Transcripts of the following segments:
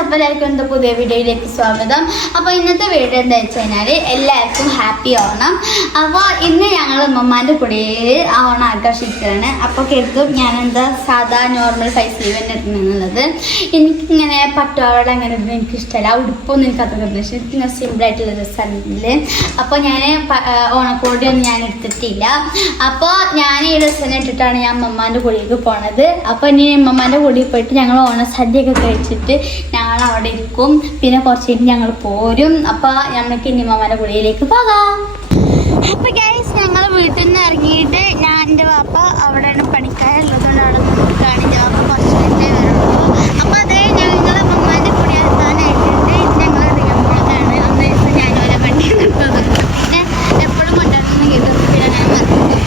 അപ്പോൾ എല്ലാവർക്കും എൻ്റെ പുതിയ വീഡിയോയിലേക്ക് സ്വാഗതം. അപ്പോൾ ഇന്നത്തെ വീഡിയോ എന്താ വെച്ച് കഴിഞ്ഞാൽ എല്ലാവർക്കും ഹാപ്പി ഓണം. അപ്പോൾ ഇന്ന് ഞങ്ങൾ ഉമ്മമാൻ്റെ കൂടെയിൽ ഓണം ആഘോഷിക്കുകയാണ്. അപ്പോൾ കേൾക്കും ഞാനെന്താ സാധാ നോർമൽ ഫൈസ് ലീവ് തന്നെ ഇടുന്നുള്ളത്. എനിക്കിങ്ങനെ പട്ടുപാവാട അങ്ങനെ ഒന്നും എനിക്കിഷ്ടമല്ല, ഉടുപ്പൊന്നും എനിക്ക് അത്ര പക്ഷേ എനിക്കിങ്ങനെ സിമ്പിളായിട്ടുള്ള ഡ്രസ്സാണെങ്കിൽ. അപ്പോൾ ഞാൻ ഓണക്കോടിയൊന്നും ഞാൻ എടുത്തിട്ടില്ല. അപ്പോൾ ഞാൻ ഈ ഡ്രസ്സ് തന്നെ ഇട്ടിട്ടാണ് ഞാൻ ഉമ്മമാൻ്റെ കൂടെയൊക്കെ പോണത്. അപ്പോൾ ഇനി ഉമ്മമാൻ്റെ കൂടെ പോയിട്ട് ഞങ്ങൾ ഓണസദ്യയൊക്കെ കഴിച്ചിട്ട് ഞങ്ങൾ അവിടെ ഇരിക്കും. പിന്നെ കുറച്ച് കഴിഞ്ഞ് ഞങ്ങൾ പോരും. അപ്പോൾ ഞങ്ങൾക്ക് ഇനി ഉമ്മമാൻ്റെ കൂടെയിലേക്ക് പോകാം. അപ്പോൾ ഗൈസ് ഞങ്ങൾ വീട്ടിൽ നിന്ന് ഇറങ്ങിയിട്ട് ഞാൻ എൻ്റെ വാപ്പ അവിടെയാണ് പണിക്കാരുള്ളതുകൊണ്ട് അവിടെ നിൽക്കുകയാണ്. ഞാൻ കുറച്ച് കഴിഞ്ഞേ വരുള്ളൂ. അപ്പോൾ അതേ ഞങ്ങൾ ഉമ്മമാൻ്റെ കൂടെ എത്താനായിട്ടുണ്ട്. ഞങ്ങൾ അറിയാൻ പോകുന്നതാണ്. അന്ന് ദിവസം ഞാനോലെ വണ്ടി നിർത്തുന്നുണ്ട്. പിന്നെ എപ്പോഴും ഉണ്ടാക്കുന്ന കേട്ടപ്പോൾ പിന്നെ ഞാൻ നിർത്തും. അപ്പോൾ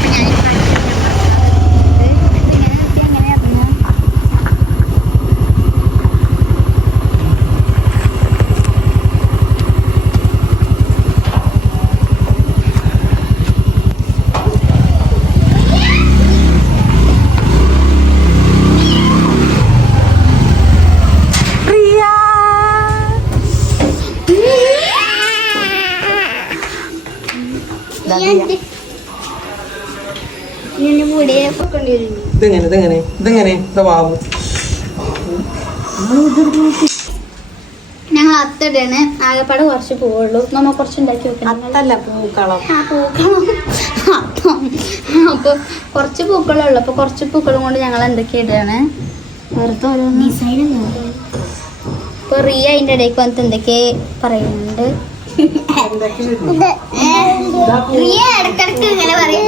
ഞാൻ ഞങ്ങൾ അത്തടാണ്. ആകെപ്പാട് കുറച്ച് പൂവുള്ളൂ. നമ്മ കുറച്ചുണ്ടാക്കി വെക്കണം. പൂക്കളം. അപ്പൊ കുറച്ച് പൂക്കളുള്ളൂ. അപ്പൊ കുറച്ച് പൂക്കളും കൊണ്ട് ഞങ്ങൾ എന്തൊക്കെ ഇടാണ് വെറുതെ ഓരോ ഡിസൈൻ. ഇപ്പൊ റിയ അതിന്റെ ഇടയ്ക്ക് വന്നിട്ട് എന്തൊക്കെ പറയുന്നുണ്ട്. റിയ ഇടക്കിടക്ക് ഇങ്ങനെ പറയും.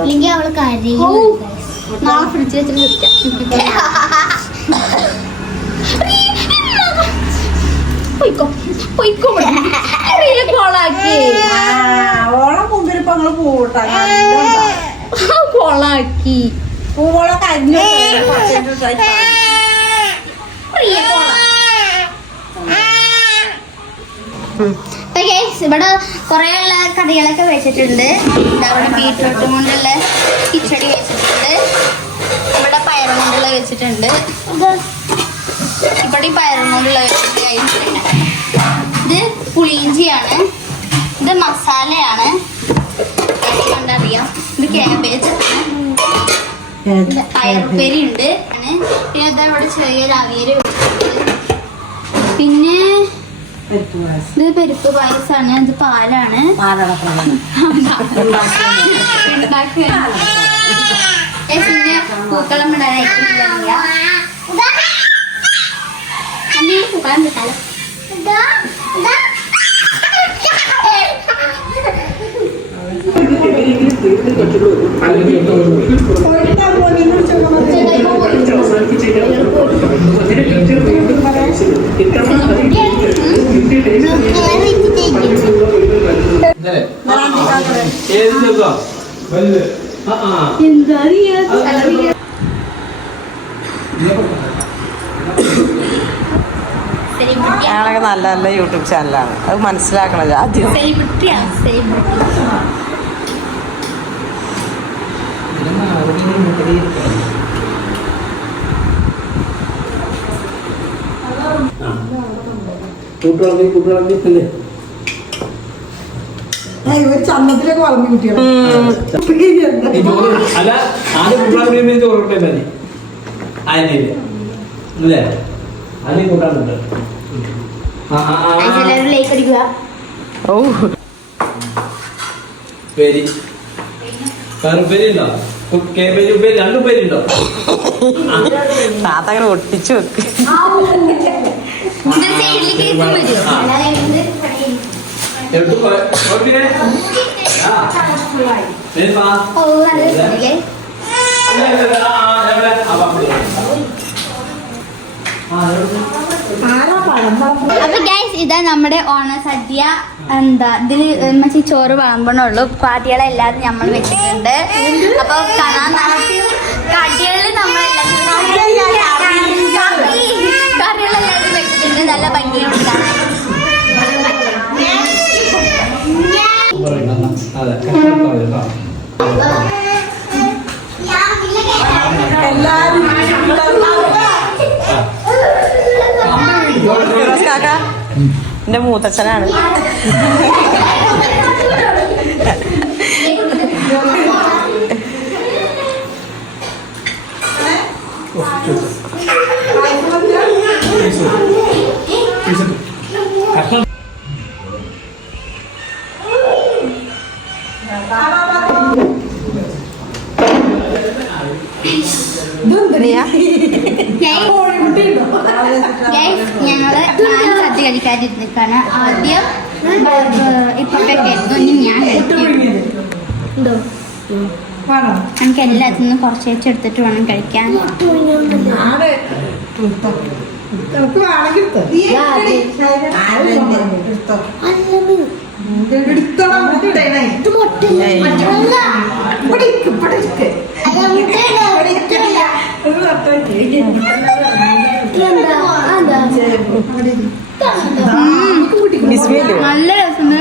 അല്ലെങ്കിൽ അവള് കരയും. നാളെ ഫ്രിഡ്ജ് വെച്ചിട്ട് കൊളാക്കി ഇവിടെ കുറെ ഉള്ള കറികളൊക്കെ വെച്ചിട്ടുണ്ട്. ഇവിടെ ബീട്രൂട്ടും കൊണ്ടുള്ള കിച്ചടി വെച്ചിട്ടുണ്ട്. ഇവിടെ പയറും കൊണ്ടുള്ള വെച്ചിട്ടുണ്ട്. ഇവിടെ പയറും കൊണ്ടുള്ള വെച്ചിട്ട് ഇത് പുളിയിഞ്ചിയാണ്. ഇത് മസാലയാണ് കണ്ടറിയാം. ഇത് ക്യാബേജ് ആണ്. പയറുപ്പേരി ഉണ്ട്. പിന്നെ ഇതാ ഇവിടെ ചെറിയൊരു അവിയല് വെച്ചിട്ടുണ്ട്. പിന്നെ ഇത് പരിപ്പ് പായസാണ്. ഇത് പാലാണ്. പിന്നെ പൂക്കളം ഇടാനായിട്ടില്ല. പൂക്കളം കിട്ടാലോ. ഞങ്ങളൊക്കെ നല്ല നല്ല യൂട്യൂബ് ചാനലാണ്. അത് മനസ്സിലാക്കണം ആദ്യം. ചന്നത്തിലൊക്കെ വളർന്നു കുട്ടികളെ താത്തങ്ങനെ ഒട്ടിച്ചു വെക്ക്. അപ്പൊ ഗൈസ് ഇതാ നമ്മുടെ ഓണസദ്യ. എന്താ ഇതില് മറ്റേ ചോറ് വിളമ്പണുള്ളൂ. പാട്ടികളെല്ലാതും നമ്മൾ വെച്ചിട്ടുണ്ട്. അപ്പൊ കാണാൻ കടികളിൽ നമ്മളെല്ലാതും കറികളെല്ലാതും വെച്ചിട്ടുണ്ട്. നല്ല ഭംഗിയുണ്ട് കാണാൻ. എല്ലാരും എൻ്റെ മൂത്തച്ഛനാണ്. ഞങ്ങള് ഞാൻ സദ്യ കഴിക്കാതിരുന്നിട്ടാണ്. ആദ്യം ഇപ്പൊക്കെയായിരുന്നു, ഇനി ഞാൻ കഴിക്കുന്നുണ്ടോ? എനിക്ക് എല്ലാത്തിനും കുറച്ച് എടുത്തിട്ട് വേണം കഴിക്കാൻ. നല്ല രസമുണ്ട്.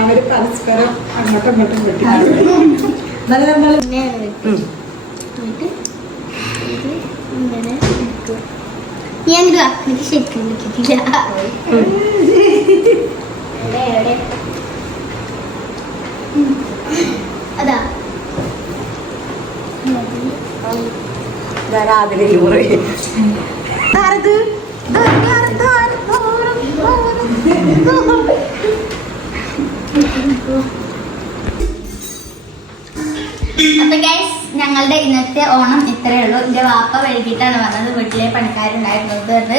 അവര് പരസ്പരം അങ്ങോട്ടും ഇങ്ങോട്ടും വെട്ടി. ഞാൻ എനിക്ക് ശരിക്കും കിട്ടിയില്ല. അതാ അപ്പൊ ഗൈസ്, ഞങ്ങളുടെ ഇന്നത്തെ ഓണം ഇത്രയേ ഉള്ളൂ. എൻ്റെ വാപ്പ വൈകിട്ടാണ് വന്നത്, വീട്ടിലെ പണിക്കാരുണ്ടായിരുന്നത്.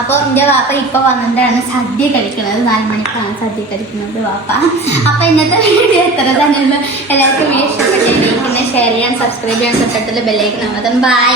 അപ്പോൾ എൻ്റെ വാപ്പ ഇപ്പൊ വന്നിട്ടാണ് സദ്യ കഴിക്കുന്നത്. 4 മണിക്കാണ് സദ്യ കഴിക്കുന്നത് വാപ്പ. അപ്പൊ ഇന്നത്തെ വീഡിയോ എത്ര തന്നെ ഉള്ളൂ. എല്ലാവർക്കും വീഡിയോ ഇഷ്ടപ്പെട്ടെങ്കിൽ ഷെയർ ചെയ്യാൻ, സബ്സ്ക്രൈബ് ചെയ്യാൻ, തൊട്ടടുത്തുള്ള ബെല്ലൈക്കൺ അമർത്താൻ. ബൈ.